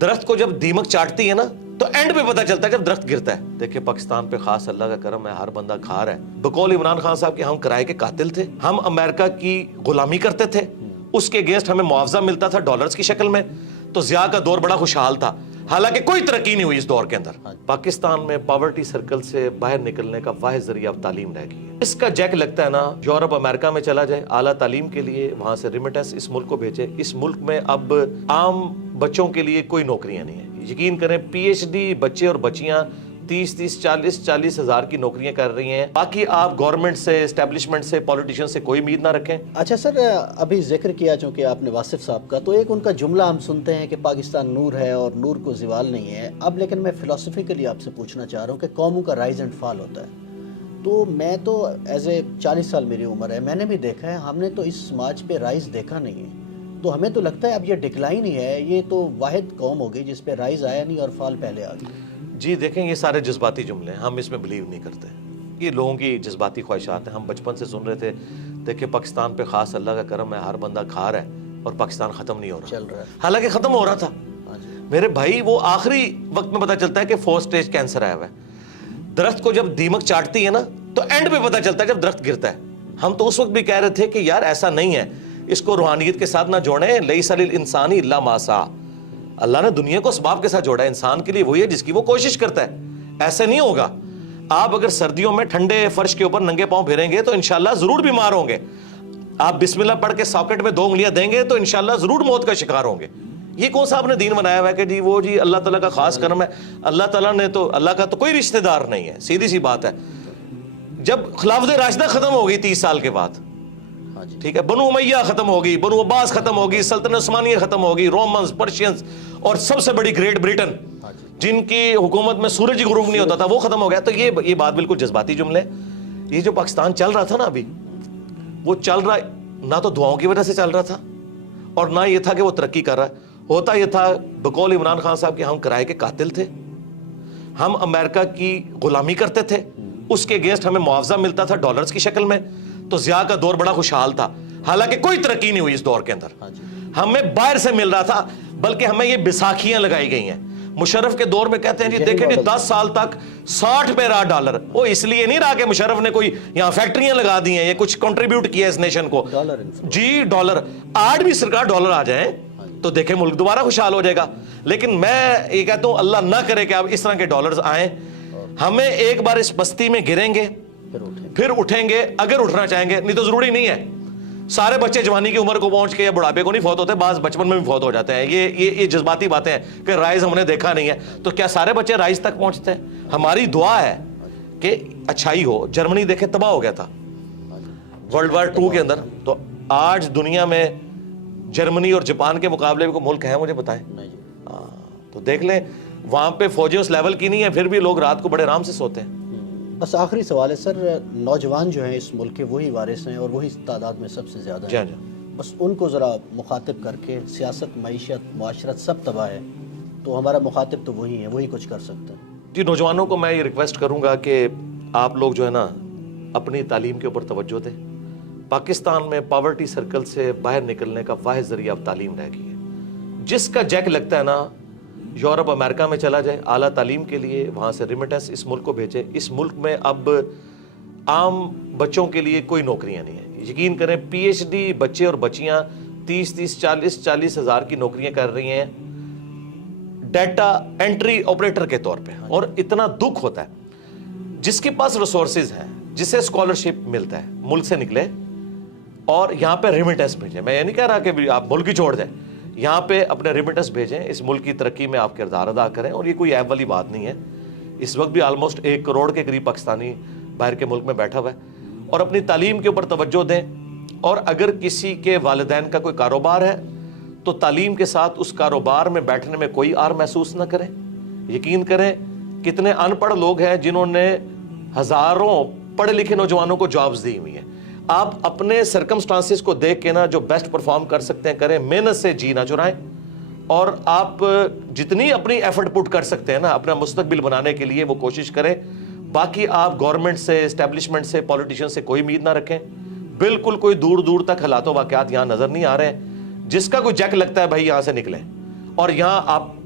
درخت کو جب دیمک چاٹتی ہے نا تو اینڈ پہ پتہ چلتا ہے جب درخت گرتا ہے. دیکھیں پاکستان پہ خاص اللہ کا کرم ہے, ہر بندہ کھا رہا ہے. بقول عمران خان صاحب کے ہم کرائے کے قاتل تھے, ہم امریکہ کی غلامی کرتے تھے, اس کے اگینسٹ ہمیں معاوضہ ملتا تھا ڈالرز کی شکل میں. تو ضیاء کا دور بڑا خوشحال تھا, حالانکہ کوئی ترقی نہیں ہوئی اس دور کے اندر. پاکستان میں پاورٹی سرکل سے باہر نکلنے کا واحد ذریعہ اب تعلیم رہ گئی ہے. اس کا جیک لگتا ہے نا, یورپ امریکہ میں چلا جائے اعلیٰ تعلیم کے لیے, وہاں سے ریمیٹنس اس ملک کو بھیجے. اس ملک میں اب عام بچوں کے لیے کوئی نوکریاں نہیں ہیں. یقین کریں پی ایچ ڈی بچے اور بچیاں 30 ہزار کی نوکریاں کر رہی ہیں. باقی آپ گورنمنٹ سے, اسٹیبلشمنٹ سے, پولیٹیشین سے کوئی امید نہ رکھیں. اچھا سر, ابھی ذکر کیا چونکہ آپ نے واصف صاحب کا, تو ایک ان کا جملہ ہم سنتے ہیں کہ پاکستان نور ہے اور نور کو زوال نہیں ہے. اب لیکن میں فلسفیکلی آپ سے پوچھنا چاہ رہا ہوں کہ قوموں کا رائز اینڈ فال ہوتا ہے. تو میں تو ایز اے 40 سال میری عمر ہے, میں نے بھی دیکھا ہے, ہم نے تو اس سماج پہ رائز دیکھا نہیں ہے. تو ہمیں تو لگتا ہے اب یہ ڈکلائن ہی ہے, یہ تو واحد قوم ہو گئی جس پہ رائز آیا نہیں اور فال پہلے آ گئی. جی دیکھیں یہ سارے جذباتی جملے ہیں, ہم اس میں بلیو نہیں کرتے. یہ لوگوں کی جذباتی خواہشات ہیں. ہم بچپن سے سن رہے تھے, دیکھیں پاکستان پہ خاص اللہ کا کرم ہے, ہر بندہ کھا رہا ہے اور پاکستان ختم نہیں ہو رہا. چل رہا ہے, حالانکہ ختم ہو رہا تھا میرے بھائی. وہ آخری وقت میں پتہ چلتا ہے کہ 4 سٹیج کینسر آیا ہوا ہے. درخت کو جب دیمک چاٹتی ہے نا تو اینڈ پہ پتہ چلتا ہے جب درخت گرتا ہے. ہم تو اس وقت بھی کہہ رہے تھے کہ یار ایسا نہیں ہے, اس کو روحانیت کے ساتھ نہ جوڑیں. لیس للانسان الا ما سعی, اللہ نے دنیا کو اسباب کے ساتھ جوڑا ہے, انسان کے لیے وہی ہے جس کی وہ کوشش کرتا ہے. ایسے نہیں ہوگا. آپ اگر سردیوں میں ٹھنڈے فرش کے اوپر ننگے پاؤں پھریں گے تو انشاءاللہ ضرور بیمار ہوں گے. آپ بسم اللہ پڑھ کے ساکٹ میں 2 انگلیاں دیں گے تو انشاءاللہ ضرور موت کا شکار ہوں گے. یہ کون سا آپ نے دین بنایا ہوا ہے کہ جی وہ جی اللہ تعالیٰ کا خاص کرم ہے. اللہ تعالیٰ نے تو, اللہ کا تو کوئی رشتہ دار نہیں ہے, سیدھی سی بات ہے. جب خلافت راشدہ ختم ہو گئی 30 سال کے بعد, ٹھیک ہے, بنو امیہ ختم ہوگی, بنو عباس ختم ہوگی, سلطنت عثمانیہ ختم ہوگی, رومنز, پرشینز, اور سب سے بڑی گریٹ بریٹن جن کی حکومت میں سورج غروب نہیں ہوتا تھا وہ ختم ہو گیا. تو یہ بات بالکل جذباتی جملے. یہ جو پاکستان چل رہا تھا نا ابھی, وہ چل رہا نہ تو دعاؤں کی وجہ سے چل رہا تھا اور نہ یہ تھا کہ وہ ترقی کر رہا ہے. ہوتا یہ تھا بقول عمران خان صاحب کے ہم کرائے کے قاتل تھے, ہم امریکہ کی غلامی کرتے تھے, اس کے اگینسٹ ہمیں معاوضہ ملتا تھا ڈالرز کی شکل میں. تو ضیاء کا دور بڑا خوشحال تھا, حالانکہ کوئی ترقی نہیں ہوئی اس دور کے اندر. ہمیں باہر سے مل رہا تھا, بلکہ ہمیں یہ بیساکھیاں لگائی گئی ہیں. مشرف کے دور میں کہتے ہیں جی دیکھیں جی 10 سال تک 60 پہ رہا ڈالر. وہ اس لیے نہیں رہا کہ مشرف نے کوئی یہاں فیکٹریاں لگا دی ہیں یا کچھ کنٹریبیوٹ کیا اس نیشن کو. جی ڈالر, آج بھی سرکار ڈالر آ جائیں تو دیکھیں ملک دوبارہ خوشحال ہو جائے گا. لیکن میں یہ کہتا ہوں اللہ نہ کرے کہ اب اس طرح کے ڈالرز آئیں. ہمیں ایک بار اس بستی میں گریں گے پھر اٹھیں گے اگر اٹھنا چاہیں گے, نہیں تو ضروری نہیں ہے. سارے بچے جوانی کی عمر کو پہنچ کے یا بڑھاپے کو نہیں فوت ہوتے, بعض بچپن میں بھی فوت ہو جاتے ہیں. یہ جذباتی باتیں ہیں کہ رائز ہم نے دیکھا نہیں ہے. تو کیا سارے بچے رائز تک پہنچتے ہیں؟ ہماری دعا ہے کہ اچھائی ہو. جرمنی دیکھیں تباہ ہو گیا تھا ورلڈ وار 2 کے اندر. تو آج دنیا میں جرمنی اور جاپان کے مقابلے میں کوئی ملک ہے مجھے بتائیں؟ تو دیکھ لیں وہاں پہ فوجیں اس لیول کی نہیں ہے, پھر بھی لوگ رات کو بڑے آرام سے سوتے ہیں. بس آخری سوال ہے سر, نوجوان جو ہیں اس ملک کے وہی وارث ہیں اور وہی تعداد میں سب سے زیادہ ہیں. بس ان کو ذرا مخاطب کر کے, سیاست, معیشت, معاشرت سب تباہ ہے, تو ہمارا مخاطب تو وہی ہے, وہی کچھ کر سکتے ہیں. جی نوجوانوں کو میں یہ ریکویسٹ کروں گا کہ آپ لوگ جو ہے نا اپنی تعلیم کے اوپر توجہ دیں. پاکستان میں پاورٹی سرکل سے باہر نکلنے کا واحد ذریعہ اب تعلیم رہ گئی ہے. جس کا جیک لگتا ہے نا, یورپ امریکہ میں چلا جائے اعلیٰ تعلیم کے لیے, وہاں سے ریمیٹنس اس ملک کو بھیجے. اس ملک میں اب عام بچوں کے لیے کوئی نوکریاں نہیں ہیں. یقین کریں پی ایچ ڈی بچے اور بچیاں 30 ہزار کی نوکریاں کر رہی ہیں ڈیٹا انٹری آپریٹر کے طور پہ. اور اتنا دکھ ہوتا ہے جس کے پاس ریسورسز ہیں, جسے اسکالرشپ ملتا ہے, ملک سے نکلے اور یہاں پہ ریمیٹنس بھیجیں. میں یہ نہیں کہہ رہا کہ آپ ملک ہی چھوڑ دیں, یہاں پہ اپنے ریمیٹنس بھیجیں, اس ملک کی ترقی میں آپ کردار ادا کریں. اور یہ کوئی عیب والی بات نہیں ہے. اس وقت بھی آلموسٹ 1 کروڑ کے قریب پاکستانی باہر کے ملک میں بیٹھا ہوا ہے. اور اپنی تعلیم کے اوپر توجہ دیں. اور اگر کسی کے والدین کا کوئی کاروبار ہے تو تعلیم کے ساتھ اس کاروبار میں بیٹھنے میں کوئی آر محسوس نہ کریں. یقین کریں کتنے ان پڑھ لوگ ہیں جنہوں نے ہزاروں پڑھے لکھے نوجوانوں کو جابز دی ہوئی ہیں. آپ اپنے سرکمسٹانسز کو دیکھ کے نا جو بیسٹ پرفارم کر سکتے ہیں کریں, محنت سے جی نہ چرائیں. اور آپ جتنی اپنی ایفرٹ پٹ کر سکتے ہیں نا اپنا مستقبل بنانے کے لیے وہ کوشش کریں. باقی آپ گورنمنٹ سے, اسٹیبلشمنٹ سے, پولیٹیشین سے کوئی امید نہ رکھیں. بالکل کوئی دور دور تک حالات و واقعات یہاں نظر نہیں آ رہے ہیں. جس کا کوئی جیک لگتا ہے بھائی یہاں سے نکلیں. اور یہاں آپ